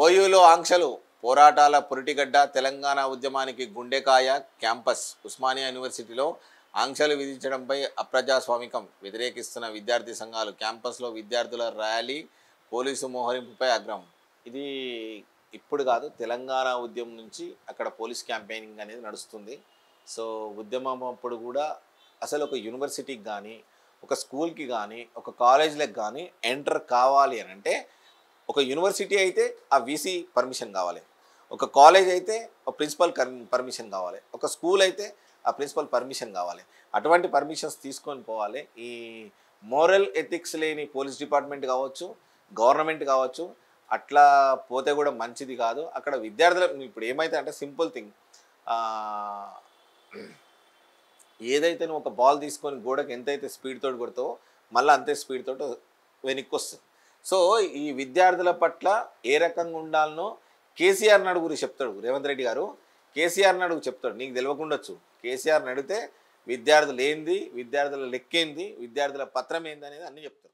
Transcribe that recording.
ఓయూలో ఆంక్షలు పోరాటాల పురిటిగడ్డ తెలంగాణ ఉద్యమానికి గుండెకాయ క్యాంపస్ ఉస్మానియా యూనివర్సిటీలో ఆంక్షలు విధించడంపై అప్రజాస్వామికం వ్యతిరేకిస్తున్న విద్యార్థి సంఘాలు క్యాంపస్లో విద్యార్థుల ర్యాలీ పోలీసు మోహరింపుపై ఆగ్రహం. ఇది ఇప్పుడు కాదు, తెలంగాణ ఉద్యమం నుంచి అక్కడ పోలీస్ క్యాంపెయినింగ్ అనేది నడుస్తుంది. సో ఉద్యమం అప్పుడు కూడా అసలు ఒక యూనివర్సిటీకి కానీ ఒక స్కూల్కి కానీ ఒక కాలేజ్లకు కానీ ఎంటర్ కావాలి అని అంటే ఒక యూనివర్సిటీ అయితే ఆ వీసీ పర్మిషన్ కావాలి, ఒక కాలేజ్ అయితే ఒక ప్రిన్సిపల్ పర్మిషన్ కావాలి, ఒక స్కూల్ అయితే ఆ ప్రిన్సిపల్ పర్మిషన్ కావాలి. అటువంటి పర్మిషన్స్ తీసుకొని పోవాలి. ఈ మోరల్ ఎథిక్స్ లేని పోలీస్ డిపార్ట్మెంట్ కావచ్చు, గవర్నమెంట్ కావచ్చు, అట్లా పోతే కూడా మంచిది కాదు. అక్కడ విద్యార్థులు ఇప్పుడు ఏమైతే అంటే సింపుల్ థింగ్, ఏదైతే నువ్వు ఒక బాల్ తీసుకొని గోడకు ఎంతైతే స్పీడ్ తోటి కొడతావో మళ్ళీ అంతే స్పీడ్ తోటి వెనక్కి వస్తుంది. సో ఈ విద్యార్థుల పట్ల ఏ రకంగా ఉండాలనో కేసీఆర్ని అడుగురు చెప్తాడు రేవంత్ రెడ్డి గారు. కేసీఆర్ని అడుగు చెప్తాడు, నీకు తెలియకుండొచ్చు. కేసీఆర్ని అడిగితే విద్యార్థులు ఏంది, విద్యార్థుల లెక్కేంది, విద్యార్థుల పత్రం ఏంది అనేది అన్నీ చెప్తారు.